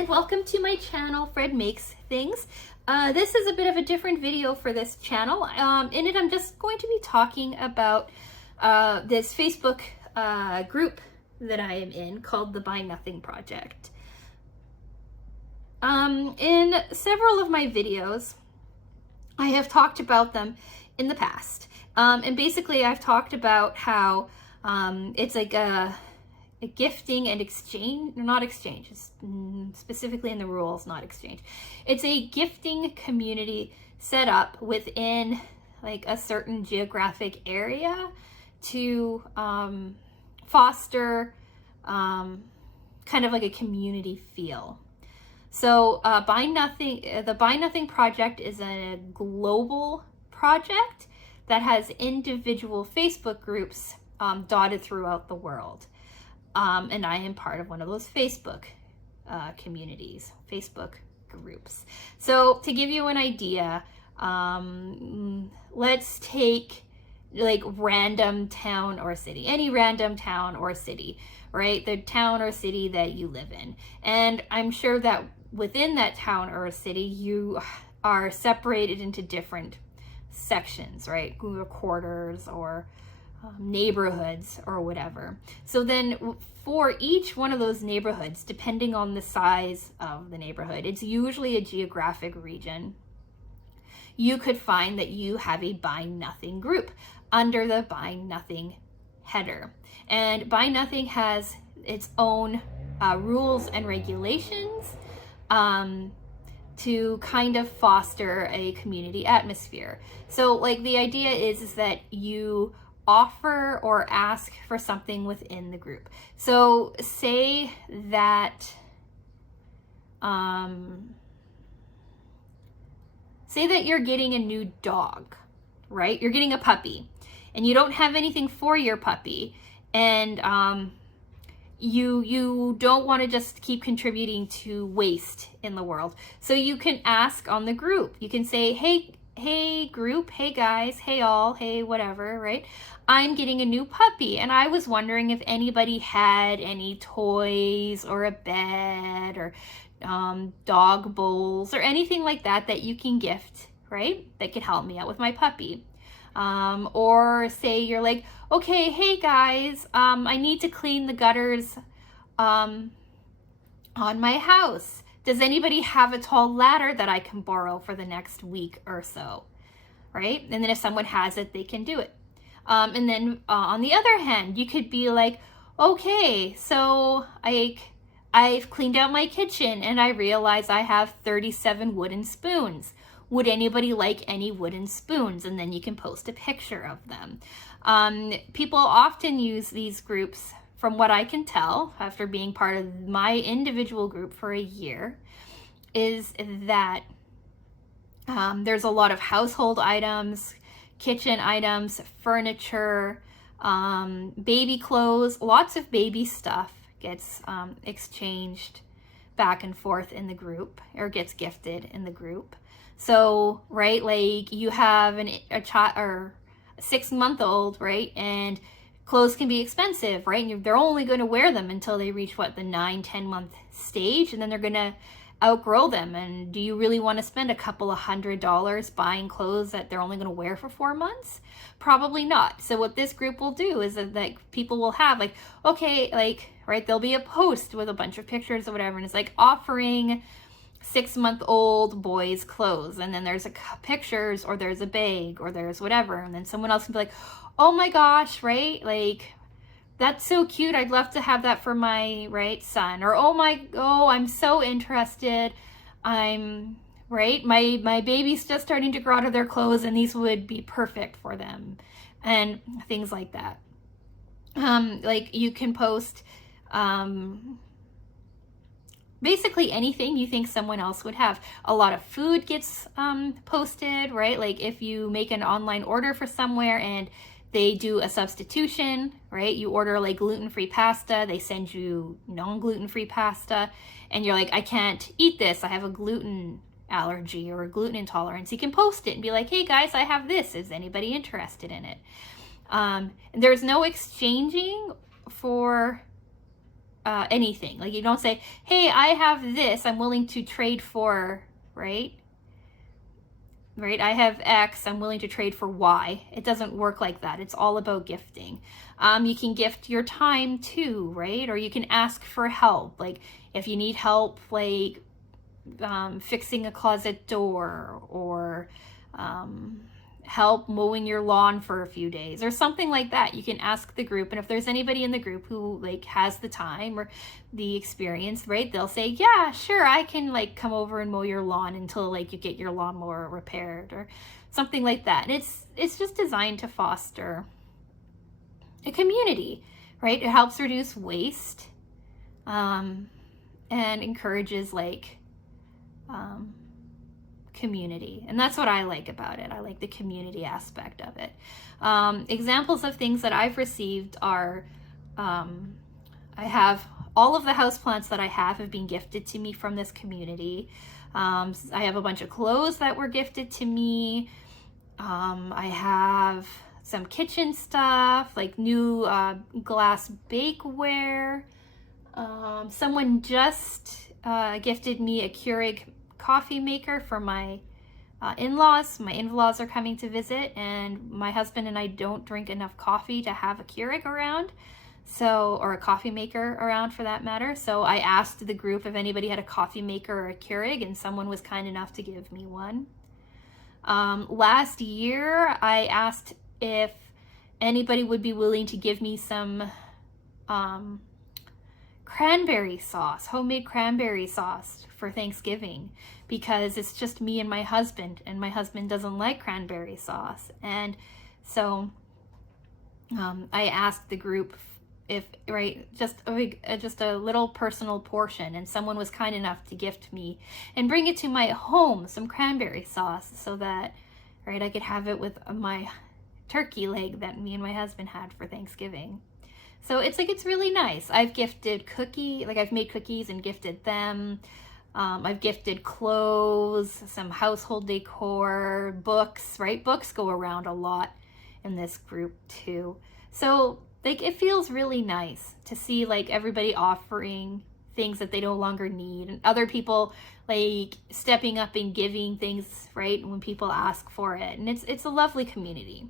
and welcome to my channel, Fred Makes Things. This is a bit of a different video for this channel. In it, I'm just going to be talking about this Facebook group that I am in called the Buy Nothing Project. In several of my videos, I have talked about them in the past. And basically, I've talked about how it's like a gifting and exchange, not exchange, it's specifically in the rules, not exchange. It's a gifting community set up within like a certain geographic area to foster kind of like a community feel. So the Buy Nothing Project is a global project that has individual Facebook groups dotted throughout the world. And I am part of one of those Facebook communities, Facebook groups. So to give you an idea, let's take like random town or city, any random town or city, right? The town or city that you live in. And I'm sure that within that town or city, you are separated into different sections, right? Quarters or neighborhoods or whatever. So then for each one of those neighborhoods, depending on the size of the neighborhood, it's usually a geographic region, you could find that you have a Buy Nothing group under the Buy Nothing header. And Buy Nothing has its own rules and regulations to kind of foster a community atmosphere. So like the idea is that you offer or ask for something within the group. So say that you're getting a new dog, right? You're getting a puppy and you don't have anything for your puppy, and you don't want to just keep contributing to waste in the world. So you can ask on the group. You can say, hey group, hey guys, hey all, hey whatever, right? I'm getting a new puppy and I was wondering if anybody had any toys or a bed or dog bowls or anything like that that you can gift, right? That could help me out with my puppy. Or say you're like, okay, hey guys, I need to clean the gutters on my house. Does anybody have a tall ladder that I can borrow for the next week or so, right? And then if someone has it, they can do it. And then on the other hand, you could be like, okay, so I've cleaned out my kitchen and I realize I have 37 wooden spoons. Would anybody like any wooden spoons? And then you can post a picture of them. People often use these groups, from what I can tell, after being part of my individual group for a year, is that there's a lot of household items, kitchen items, furniture, baby clothes, lots of baby stuff gets exchanged back and forth in the group, or gets gifted in the group. So, right, like you have a child or a 6-month-old, right, and clothes can be expensive, right? And they're only going to wear them until they reach what, the 9-10 month stage, and then they're going to outgrow them. And do you really want to spend a couple of $100 buying clothes that they're only going to wear for 4 months? Probably not. So what this group will do is that people will have like, okay, like, right, there'll be a post with a bunch of pictures or whatever, and it's like offering 6-month-old boys clothes, and then there's pictures, or there's a bag, or there's whatever, and then someone else can be like, oh my gosh, right, like that's so cute, I'd love to have that for my son. Or oh I'm so interested, I'm right, my baby's just starting to grow out of their clothes and these would be perfect for them, and things like that. Like you can post basically anything you think someone else would have. A lot of food gets posted, right? Like if you make an online order for somewhere and they do a substitution, right? You order like gluten-free pasta, they send you non-gluten-free pasta, and you're like, I can't eat this, I have a gluten allergy or a gluten intolerance. You can post it and be like, hey guys, I have this, is anybody interested in it? There's no exchanging for anything. Like you don't say, hey, I have this, I'm willing to trade for, right? Right? I have X, I'm willing to trade for Y. It doesn't work like that. It's all about gifting. You can gift your time too, right? Or you can ask for help. Like if you need help, like fixing a closet door, or help mowing your lawn for a few days or something like that, you can ask the group. And if there's anybody in the group who like has the time or the experience, right, they'll say, yeah, sure, I can like come over and mow your lawn until like you get your lawnmower repaired or something like that. And it's just designed to foster a community, right? It helps reduce waste, and encourages like community. And that's what I like about it. I like the community aspect of it. Examples of things that I've received are, I have all of the houseplants that I have been gifted to me from this community. I have a bunch of clothes that were gifted to me. I have some kitchen stuff, like new glass bakeware. Someone just gifted me a Keurig coffee maker for my in-laws. My in-laws are coming to visit, and my husband and I don't drink enough coffee to have a Keurig around, so, or a coffee maker around for that matter. So I asked the group if anybody had a coffee maker or a Keurig, and someone was kind enough to give me one. Last year, I asked if anybody would be willing to give me some cranberry sauce, homemade cranberry sauce for Thanksgiving, because it's just me and my husband doesn't like cranberry sauce. And so I asked the group if, right, just a little personal portion, and someone was kind enough to gift me and bring it to my home, some cranberry sauce, so that, right, I could have it with my turkey leg that me and my husband had for Thanksgiving. So it's like, it's really nice. I've gifted I've made cookies and gifted them. I've gifted clothes, some household decor, books, right? Books go around a lot in this group too. So like, it feels really nice to see like everybody offering things that they no longer need, and other people like stepping up and giving things, right, when people ask for it. And it's a lovely community.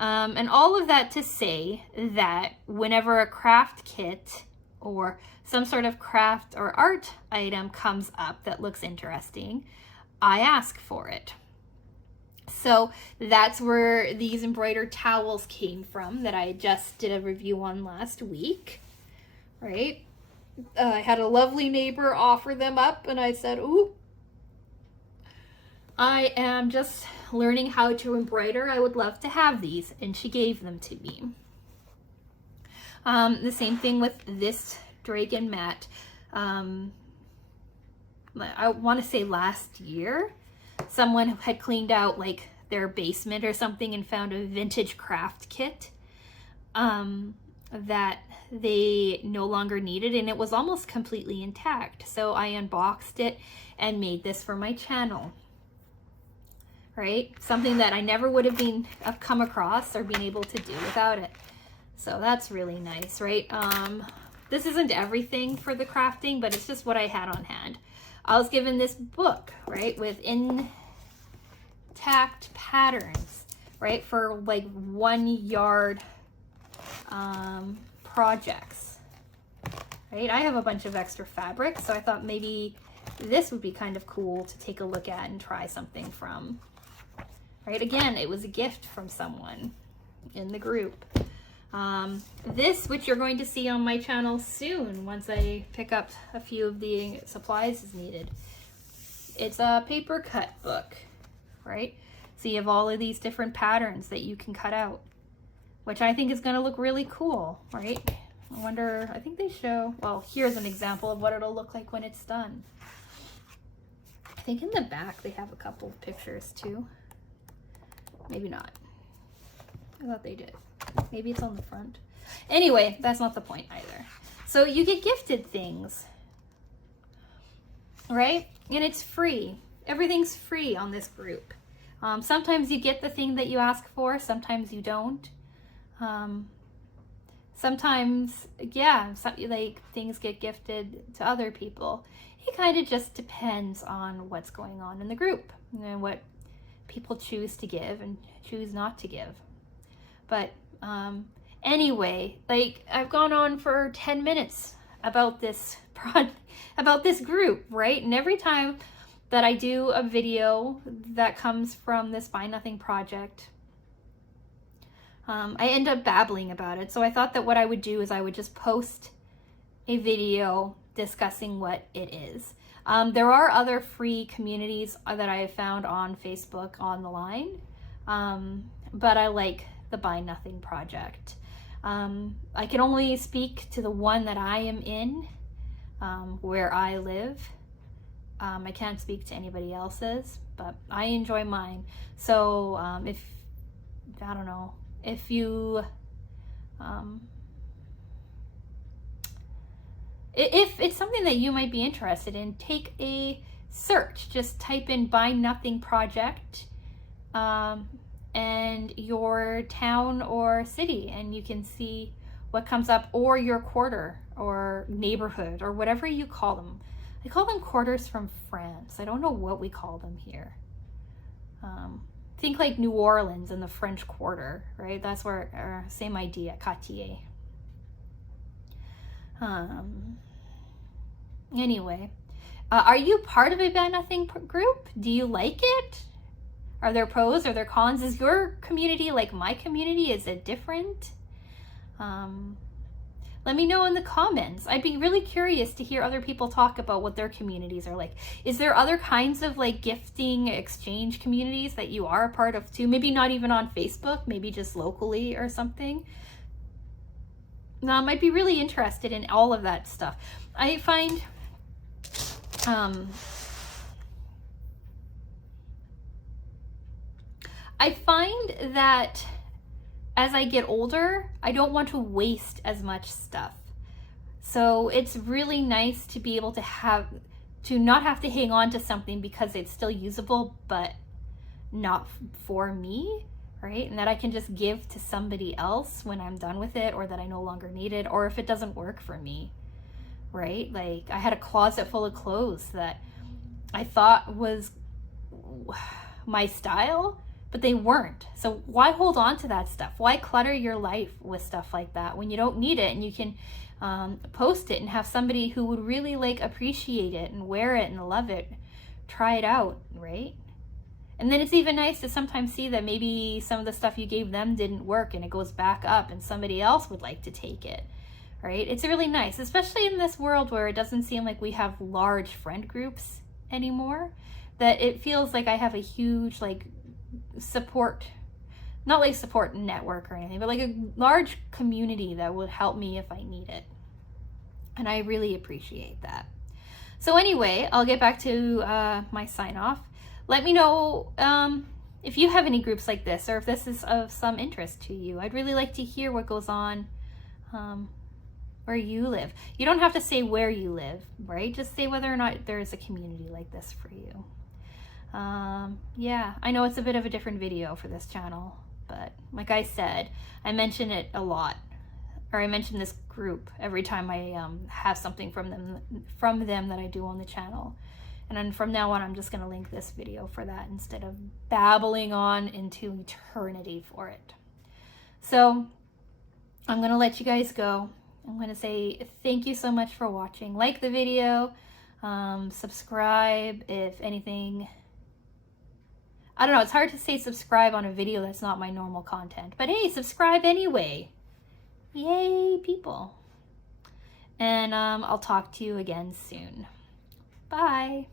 And all of that to say that whenever a craft kit or some sort of craft or art item comes up that looks interesting, I ask for it. So that's where these embroidered towels came from that I just did a review on last week, right? I had a lovely neighbor offer them up, and I said, ooh, I am just learning how to embroider. I would love to have these. And she gave them to me. The same thing with this dragon mat. I want to say last year, someone had cleaned out like their basement or something and found a vintage craft kit that they no longer needed, and it was almost completely intact. So I unboxed it and made this for my channel. Right? Something that I never would have come across or been able to do without it. So that's really nice, right? This isn't everything for the crafting, but it's just what I had on hand. I was given this book, right, with intact patterns, right, for like 1 yard projects, right? I have a bunch of extra fabric, so I thought maybe this would be kind of cool to take a look at and try something from. Right? Again, it was a gift from someone in the group. This, which you're going to see on my channel soon once I pick up a few of the supplies as needed. It's a paper cut book, right? So you have all of these different patterns that you can cut out, which I think is going to look really cool, right? I wonder, I think they show, well, here's an example of what it'll look like when it's done. I think in the back they have a couple of pictures too. Maybe not. I thought they did. Maybe it's on the front. Anyway, that's not the point either. So you get gifted things, right? And it's free. Everything's free on this group. Sometimes you get the thing that you ask for. Sometimes you don't. sometimes, yeah, like things get gifted to other people. It kind of just depends on what's going on in the group and what people choose to give and choose not to give. But anyway, like I've gone on for 10 minutes about this about this group, right? And every time that I do a video that comes from this Buy Nothing project, I end up babbling about it. So I thought that what I would do is I would just post a video discussing what it is. There are other free communities that I have found on Facebook on the line, but I like the Buy Nothing project. I can only speak to the one that I am in, where I live. I can't speak to anybody else's, but I enjoy mine. So if you if it's something that you might be interested in, take a search. Just type in Buy Nothing project and your town or city, and you can see what comes up, or your quarter or neighborhood or whatever you call them. I call them quarters from France. I don't know what we call them here. Think like New Orleans and the French Quarter, right? That's where, same idea, quartier. Anyway, are you part of a Buy Nothing group? Do you like it? Are there pros? Are there cons? Is your community like my community? Is it different? Let me know in the comments. I'd be really curious to hear other people talk about what their communities are like. Is there other kinds of like gifting exchange communities that you are a part of too? Maybe not even on Facebook, maybe just locally or something. I might be really interested in all of that stuff. I find that as I get older, I don't want to waste as much stuff. So it's really nice to be able to not have to hang on to something because it's still usable, but not for me, right? And that I can just give to somebody else when I'm done with it, or that I no longer need it, or if it doesn't work for me, right? Like I had a closet full of clothes that I thought was my style, but they weren't. So why hold on to that stuff? Why clutter your life with stuff like that when you don't need it, and you can post it and have somebody who would really like appreciate it and wear it and love it, try it out, right? And then it's even nice to sometimes see that maybe some of the stuff you gave them didn't work and it goes back up and somebody else would like to take it, right? It's really nice, especially in this world where it doesn't seem like we have large friend groups anymore, that it feels like I have a huge like support, not like support network or anything, but like a large community that would help me if I need it. And I really appreciate that. So anyway, I'll get back to my sign off. Let me know if you have any groups like this, or if this is of some interest to you. I'd really like to hear what goes on where you live. You don't have to say where you live, right? Just say whether or not there is a community like this for you. Yeah, I know it's a bit of a different video for this channel, but like I said, I mention it a lot, or I mention this group every time I have something from them that I do on the channel. And then from now on, I'm just going to link this video for that instead of babbling on into eternity for it. So I'm going to let you guys go. I'm going to say thank you so much for watching. Like the video, subscribe if anything. I don't know, it's hard to say subscribe on a video that's not my normal content. But hey, subscribe anyway. Yay, people. And I'll talk to you again soon. Bye.